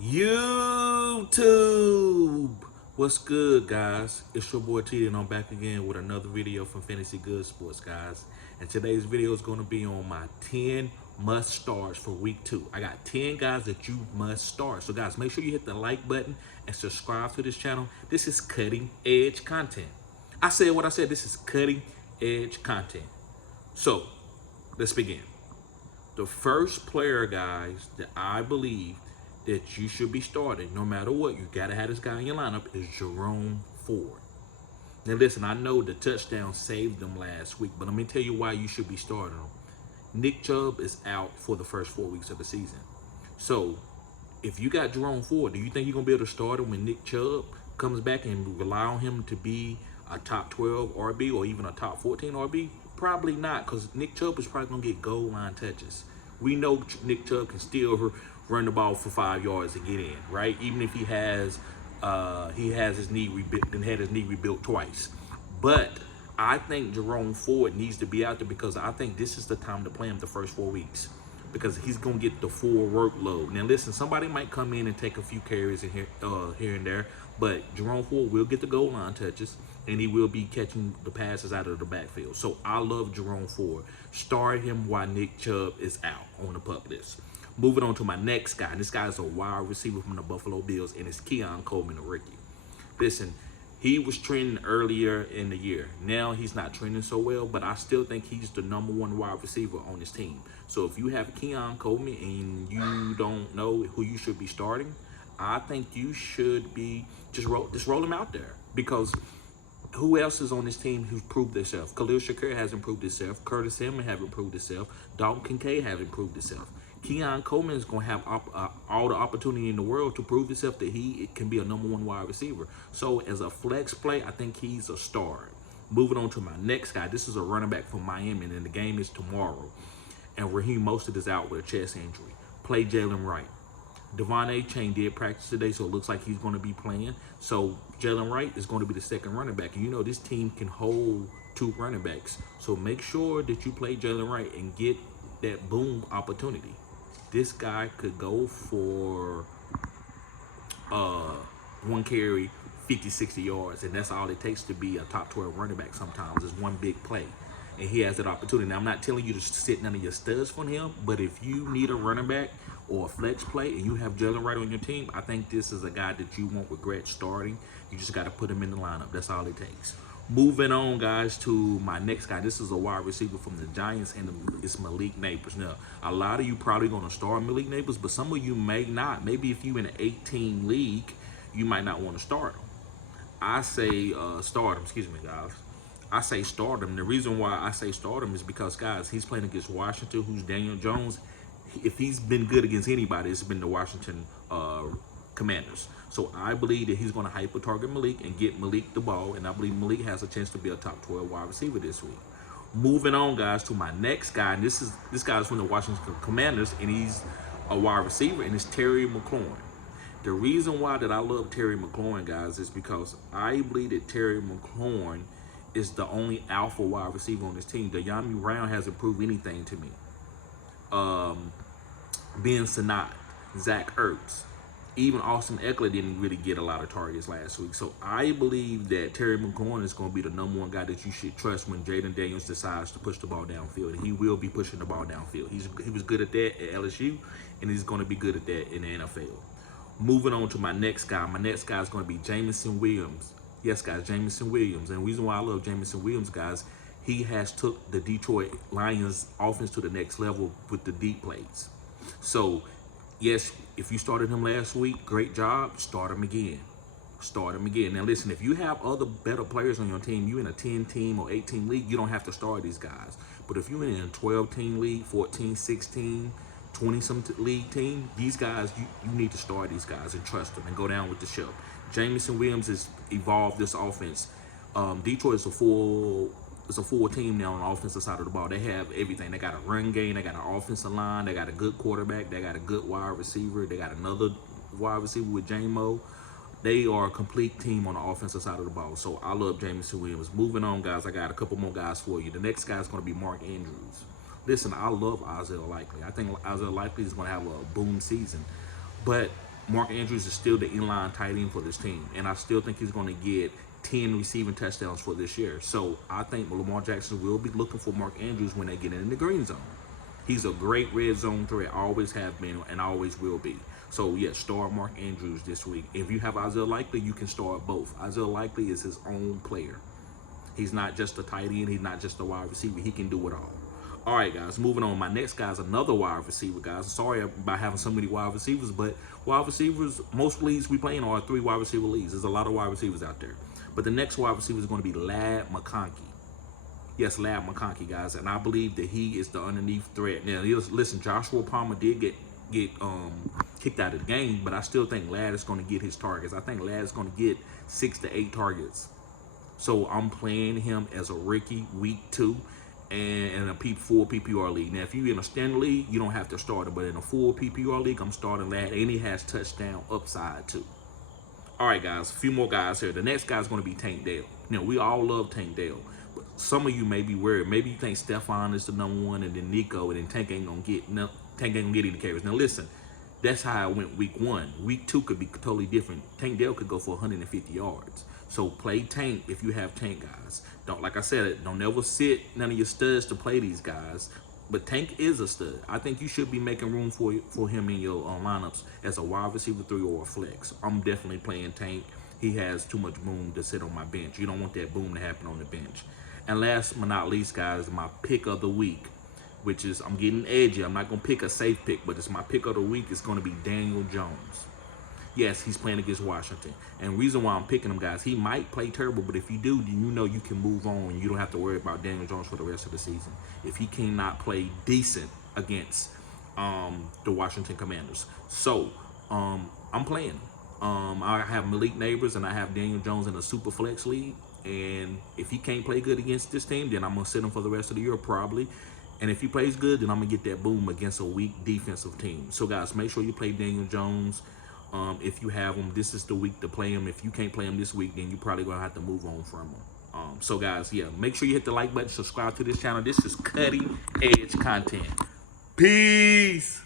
YouTube, what's good, guys? It's your boy T, and I'm back again with another video from Fantasy Good Sports, guys. And today's video is going to be on my 10 must starts for week 2. I got 10 guys that you must start. So, guys, make sure you hit the like button and subscribe to this channel. This is cutting edge content. I said what I said. This is cutting edge content. So, let's begin. The first player, guys, that I believe that you should be starting, no matter what, you gotta have this guy in your lineup, is Jerome Ford. Now listen, I know the touchdown saved them last week, but let me tell you why you should be starting him. Nick Chubb is out for the first 4 weeks of the season. So if you got Jerome Ford, do you think you're gonna be able to start him when Nick Chubb comes back and rely on him to be a top 12 RB or even a top 14 RB? Probably not, because Nick Chubb is probably gonna get goal line touches. We know Nick Chubb can still run the ball for 5 yards and get in, right? Even if he has his knee rebuilt and had his knee rebuilt twice. But I think Jerome Ford needs to be out there because I think this is the time to play him the first 4 weeks because he's gonna get the full workload. Now listen, somebody might come in and take a few carries in here and there, but Jerome Ford will get the goal line touches and he will be catching the passes out of the backfield. So I love Jerome Ford. Start him while Nick Chubb is out on the pup list. Moving on to my next guy. This guy is a wide receiver from the Buffalo Bills, and it's Keon Coleman, a rookie. Listen, he was trending earlier in the year. Now he's not trending so well, but I still think he's the #1 wide receiver on his team. So if you have Keon Coleman and you don't know who you should be starting, I think you should be just roll him out there because who else is on this team who's proved themselves? Khalil Shakir hasn't proved himself. Curtis Samuel haven't proved himself. Dalton Kincaid haven't proved himself. Keon Coleman is going to have all the opportunity in the world to prove himself that he can be a #1 wide receiver. So as a flex play, I think he's a star. Moving on to my next guy. This is a running back from Miami, and the game is tomorrow. And Raheem Mostert is out with a chest injury. Play Jalen Wright. Devon A-Chain did practice today, so it looks like he's going to be playing. So Jalen Wright is going to be the second running back. And you know this team can hold 2 running backs. So make sure that you play Jalen Wright and get that boom opportunity. This guy could go for 1 carry, 50, 60 yards, and that's all it takes to be a top 12 running back sometimes is 1 big play. And he has that opportunity. Now, I'm not telling you to sit none of your studs for him, but if you need a running back or a flex play and you have Jalen Wright on your team, I think this is a guy that you won't regret starting. You just got to put him in the lineup. That's all it takes. Moving on, guys, to my next guy. This is a wide receiver from the Giants, and it's Malik Neighbors. Now, a lot of you probably going to start Malik Neighbors, but some of you may not. Maybe if you're in an 18 league, you might not want to start him. I say start him, excuse me, guys. I say start him. The reason why I say start him is because, guys, he's playing against Washington, who's Daniel Jones. If he's been good against anybody, it's been the Washington Commanders. So I believe that he's going to hyper target Malik and get Malik the ball, and I believe Malik has a chance to be a top 12 wide receiver this week. Moving on, guys, to my next guy, and this guy's from the Washington Commanders, and he's a wide receiver, and it's Terry McLaurin. The reason why that I love Terry McLaurin, guys, is because I believe that Terry McLaurin is the only alpha wide receiver on this team. De'Ami Brown hasn't proved anything to me. Ben Sinnott, Zach Ertz, even Austin Eckler didn't really get a lot of targets last week. So I believe that Terry McLaurin is going to be the #1 guy that you should trust when Jaden Daniels decides to push the ball downfield. And he will be pushing the ball downfield. He was good at that at LSU, and he's going to be good at that in the NFL. Moving on to my next guy. My next guy is going to be Jameson Williams. Yes, guys, Jameson Williams. And the reason why I love Jameson Williams, guys, he has took the Detroit Lions offense to the next level with the deep plays. So, yes, if you started him last week, great job. Start him again. Start him again. Now, listen, if you have other better players on your team, you're in a 10-team or 18 league, you don't have to start these guys. But if you're in a 12-team league, 14, 16, 20-some league team, these guys, you need to start these guys and trust them and go down with the ship. Jameson Williams has evolved this offense. Detroit is a full team now on the offensive side of the ball. They have everything. They got a run game. They got an offensive line. They got a good quarterback. They got a good wide receiver. They got another wide receiver with J-Mo. They are a complete team on the offensive side of the ball. So I love Jameson Williams. Moving on, guys, I got a couple more guys for you. The next guy is going to be Mark Andrews. Listen, I love Isaiah Likely. I think Isaiah Likely is going to have a boom season. But Mark Andrews is still the inline tight end for this team, and I still think he's going to get 10 receiving touchdowns for this year. So I think Lamar Jackson will be looking for Mark Andrews when they get in the green zone. He's a great red zone threat, always have been, and always will be. So, yeah, start Mark Andrews this week. If you have Isaiah Likely, you can start both. Isaiah Likely is his own player. He's not just a tight end. He's not just a wide receiver. He can do it all. All right, guys, moving on. My next guy is another wide receiver, guys. Sorry about having so many wide receivers, but wide receivers, most leagues we play in are 3 wide receiver leagues. There's a lot of wide receivers out there. But the next wide receiver is going to be Ladd McConkey. Yes, Ladd McConkey, guys, and I believe that he is the underneath threat. Now, listen, Joshua Palmer did get kicked out of the game, but I still think Ladd is going to get his targets. I think Ladd is going to get 6 to 8 targets. So I'm playing him as a rookie week 2 and in a full PPR league. Now, if you're in a standard league, you don't have to start him, but in a full PPR league, I'm starting Ladd, and he has touchdown upside too. All right, guys, a few more guys here. The next guy is going to be Tank Dell. You know, we all love Tank Dell. Some of you may be worried. Maybe you think Stephon is the #1 and then Nico, and then Tank ain't gonna get any carries. Now listen, that's how I went week 1. Week 2 could be totally different. Tank Dell could go for 150 yards. So play Tank if you have Tank, guys. Don't, like I said, don't ever sit none of your studs to play these guys. But Tank is a stud. I think you should be making room for him in your lineups as a wide receiver 3 or a flex. I'm definitely playing Tank. He has too much boom to sit on my bench. You don't want that boom to happen on the bench. And last but not least, guys, my pick of the week, which is, I'm getting edgy. I'm not going to pick a safe pick, but it's my pick of the week. It's going to be Daniel Jones. Yes, he's playing against Washington. And the reason why I'm picking him, guys, he might play terrible, but if you do, then you know you can move on and you don't have to worry about Daniel Jones for the rest of the season if he cannot play decent against the Washington Commanders. So, I'm playing him. I have Malik Neighbors and I have Daniel Jones in a super flex league. And if he can't play good against this team, then I'm going to sit him for the rest of the year probably. And if he plays good, then I'm going to get that boom against a weak defensive team. So, guys, make sure you play Daniel Jones. If you have him, this is the week to play him. If you can't play him this week, then you're probably going to have to move on from him. So, guys, yeah, make sure you hit the like button, subscribe to this channel. This is cutting edge content. Peace.